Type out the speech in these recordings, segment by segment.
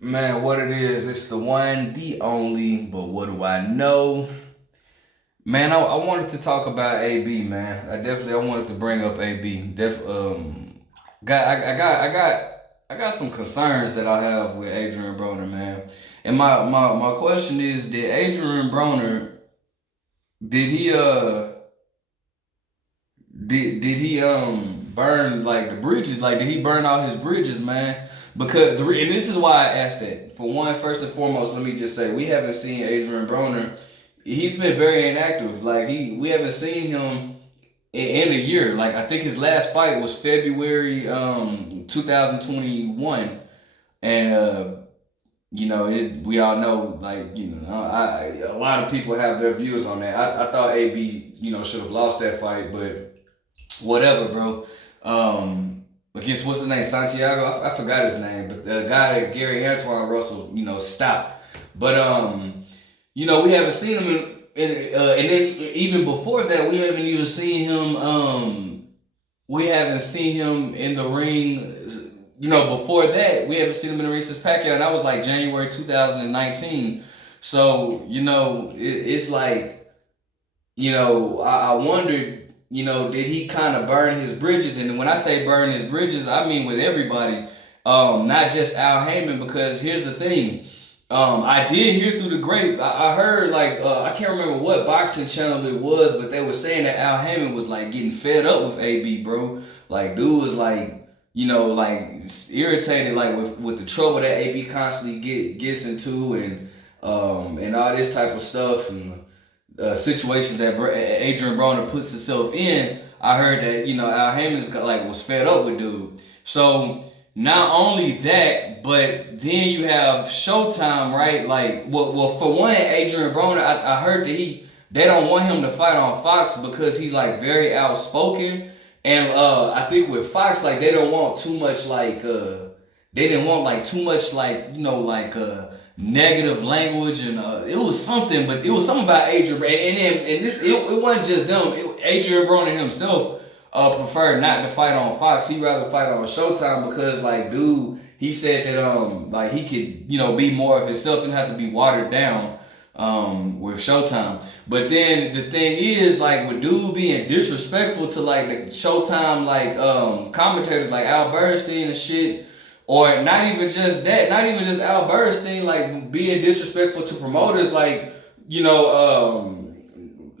Man, what it is, it's the one, the only, but what do I know? Man, I wanted to talk about AB, man. I wanted to bring up AB. I got some concerns that I have with Adrien Broner, man. And my question is, did Adrien Broner did he burn like the bridges? Like, did he burn out his bridges, man? Because and this is why I asked that. For one, first and foremost, let me just say we haven't seen Adrien Broner. He's been very inactive. Like we haven't seen him in a year. Like I think his last fight was February 2021, and we all know, like, a lot of people have their views on that. I thought AB, should have lost that fight, but whatever, bro. Against what's his name, Santiago. I forgot his name, but the guy that Gary Antoine Russell, stopped. But we haven't seen him and then even before that, we haven't even seen him. We haven't seen him in the ring. Before that, we haven't seen him in the ring since Pacquiao, and that was like January 2019. So it's like, I wondered, did he kind of burn his bridges? And when I say burn his bridges, I mean with everybody, not just Al Heyman. Because here's the thing, I did hear through the grape. I heard like I can't remember what boxing channel it was, but they were saying that Al Heyman was like getting fed up with AB, bro. Like dude was like, like irritated like with the trouble that AB constantly gets into, and all this type of stuff, and situations that Adrien Broner puts himself in. I heard that Al Heyman's was fed up with dude. So not only that, but then you have Showtime, right? Like, well, for one, Adrien Broner, I heard that they don't want him to fight on Fox because he's like very outspoken, and I think with Fox, like they don't want too much they didn't want like too much negative language, and it was something, but it was something about Adrien, and this it wasn't just them. Adrien Broner himself preferred not to fight on Fox. He'd rather fight on Showtime because like dude, he said that like he could be more of himself and have to be watered down with Showtime. But then the thing is, like, with dude being disrespectful to like the Showtime commentators like Al Bernstein and shit, or not even just that, not even just Al Bernstein, like being disrespectful to promoters like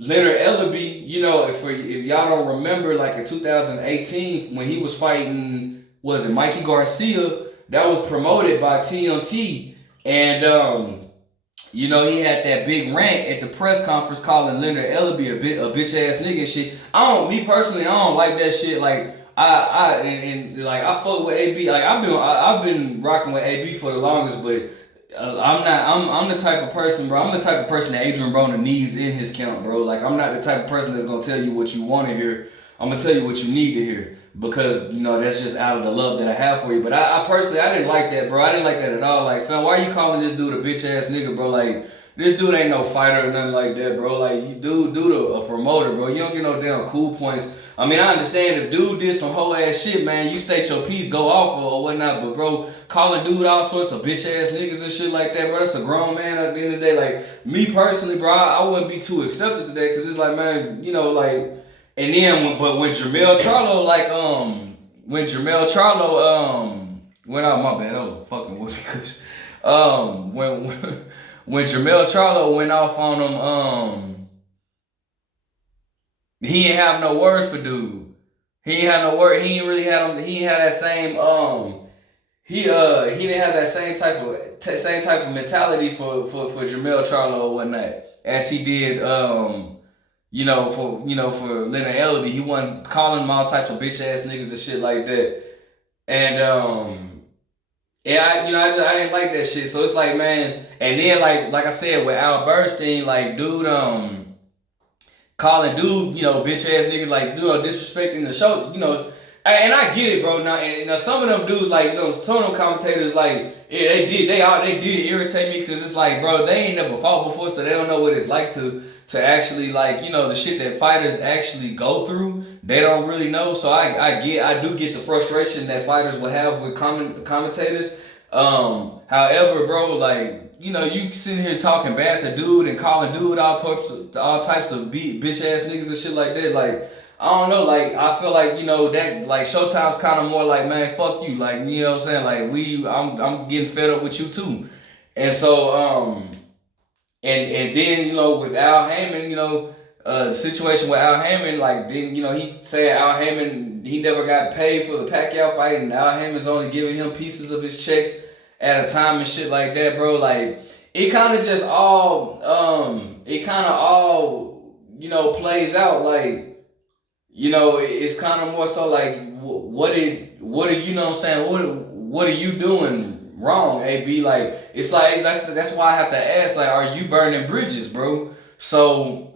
Leonard Ellaby. If y'all don't remember, like in 2018 when he was fighting, was it Mikey Garcia? That was promoted by TMT, and he had that big rant at the press conference calling Leonard Ellaby a bitch ass nigga and shit. Me personally, I don't like that shit. Like like I fuck with AB. Like I've been rocking with AB for the longest, but I'm the type of person, bro. I'm the type of person that Adrien Broner needs in his camp, bro. Like I'm not the type of person that's gonna tell you what you want to hear. I'm gonna tell you what you need to hear, because that's just out of the love that I have for you. But I personally, I didn't like that, bro. I didn't like that at all. Like, fam, why are you calling this dude a bitch ass nigga, bro? Like, this dude ain't no fighter or nothing like that, bro. Like, you dude a promoter, bro. You don't get no damn cool points. I mean, I understand if dude did some whole ass shit, man, you state your piece, go off or whatnot. But bro, calling dude all sorts of bitch ass niggas and shit like that, bro, that's a grown man at the end of the day. Like, me personally, bro, I wouldn't be too accepted today, because it's like, man, like. And then, but when Jermell Charlo, went out, my bad, that was a fucking whoopee cushion. When Jermell Charlo went off on him, he ain't have no words for dude. He ain't had no word. He ain't really had him. He ain't had that same he didn't have that same type of mentality for Jermell Charlo or whatnot as he did for Leonard Ellaby. He wasn't calling them all types of bitch ass niggas and shit like that. And I didn't like that shit. So it's like, man, and then like I said with Al Bernstein, like dude calling dude, bitch ass niggas, like dude disrespecting the show, and I get it, bro. Now some of them dudes, like some of them commentators, like yeah, they did irritate me, because it's like, bro, they ain't never fought before, so they don't know what it's like to actually, like, the shit that fighters actually go through. They don't really know. So I do get the frustration that fighters will have with commentators. However, bro, like, you sitting here talking bad to dude and calling dude all types of bitch ass niggas and shit like that. Like, I don't know, like, I feel like, that, like, Showtime's kind of more like, man, fuck you. Like, you know what I'm saying? Like, I'm getting fed up with you too. And so, and then, with Al Heyman, the situation with Al Heyman, like, then, he said Al Heyman, he never got paid for the Pacquiao fight, and Al Heyman's only giving him pieces of his checks at a time and shit like that, bro. Like, it kind of just all, plays out like, it's kind of more so like, what are you know what I'm saying? What are you doing wrong, AB? Like, it's like, that's why I have to ask, like, are you burning bridges, bro? So,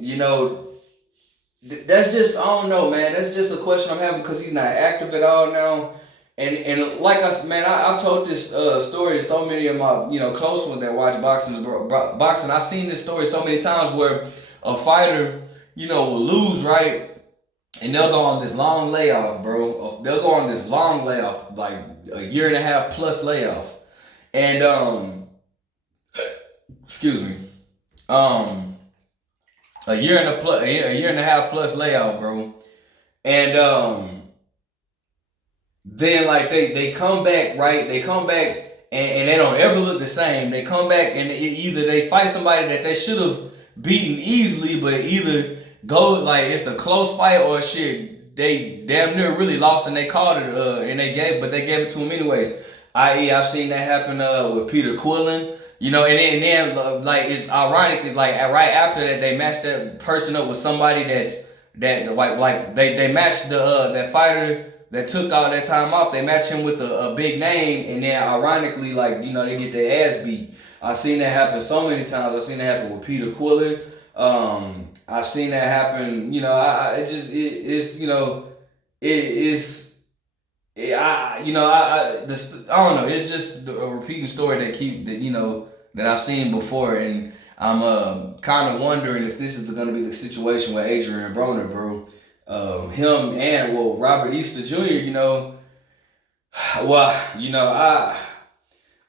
that's just, I don't know, man. That's just a question I'm having because he's not active at all now. And like us, man, I've told this story to so many of my close ones that watch boxing. I've seen this story so many times where a fighter will lose, right, and they'll go on this long layoff, bro. They'll go on this long layoff, like a year and a half plus layoff, and excuse me, a year and a half plus layoff, bro, and then like they come back, right? They come back and they don't ever look the same. They come back and either they fight somebody that they should have beaten easily, but either go like it's a close fight or shit, they damn near really lost and they called it and they gave it to him anyways. I.e., I've seen that happen with Peter Quillen. And then like it's ironic, it's like right after that they matched that person up with somebody that like they matched that fighter that took all that time off. They match him with a big name, and then ironically, like, they get their ass beat. I've seen that happen so many times. I've seen that happen with Peter Quillen. I've seen that happen. I don't know. It's just a repeating story that I've seen before, and I'm kind of wondering if this is going to be the situation with Adrien Broner, bro. Him and Robert Easter Jr.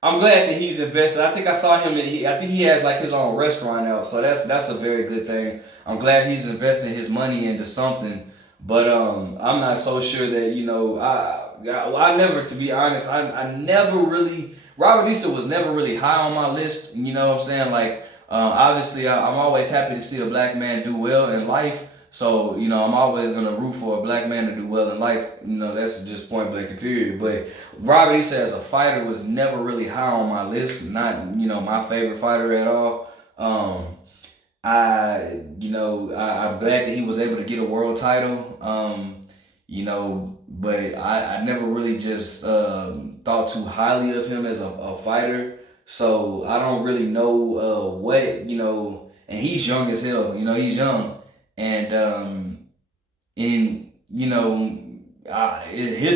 I'm glad that he's invested. I think I saw him. I think he has like his own restaurant out, so that's a very good thing. I'm glad he's investing his money into something, but I'm not so sure that I never, to be honest, I never really, Robert Easter was never really high on my list. You know what I'm saying? Like, obviously, I'm always happy to see a black man do well in life. So, I'm always going to root for a black man to do well in life. That's just point blank and period. But Robert Easter as a fighter was never really high on my list. Not, my favorite fighter at all. I'm glad that he was able to get a world title. But I never really just thought too highly of him as a fighter. So I don't really know and he's young as hell. He's young. And his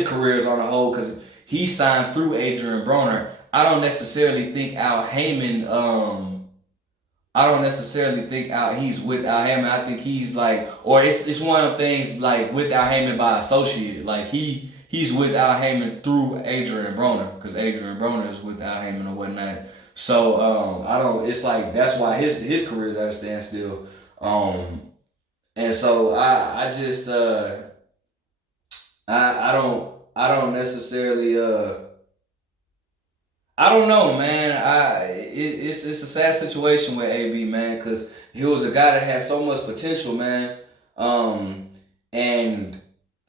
career is on a hold because he signed through Adrien Broner. I don't necessarily think Al Heyman. He's with Al Heyman. I think he's like, or it's one of the things like with Al Heyman by associate. Like he's with Al Heyman through Adrien Broner because Adrien Broner is with Al Heyman or whatnot. So I don't. It's like that's why his career is at a standstill. And so I just I don't necessarily I don't know, man. It's a sad situation with AB, man, because he was a guy that had so much potential, man. And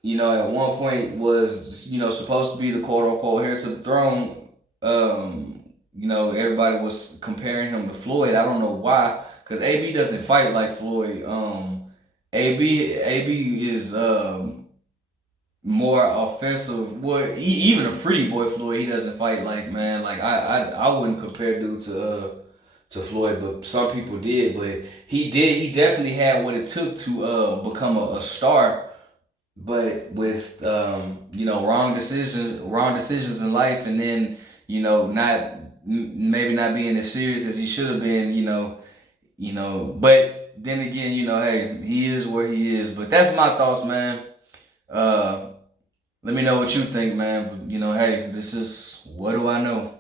at one point was supposed to be the quote unquote heir to the throne. Everybody was comparing him to Floyd. I don't know why, because AB doesn't fight like Floyd. AB is more offensive. Well, even a pretty boy Floyd, he doesn't fight like, man. Like I wouldn't compare dude to Floyd, but some people did. But he did. He definitely had what it took to become a star. But with wrong decisions in life, and then maybe not being as serious as he should have been. But then again, hey, he is where he is. But that's my thoughts, man. Let me know what you think, man. But, hey, this is What Do I Know?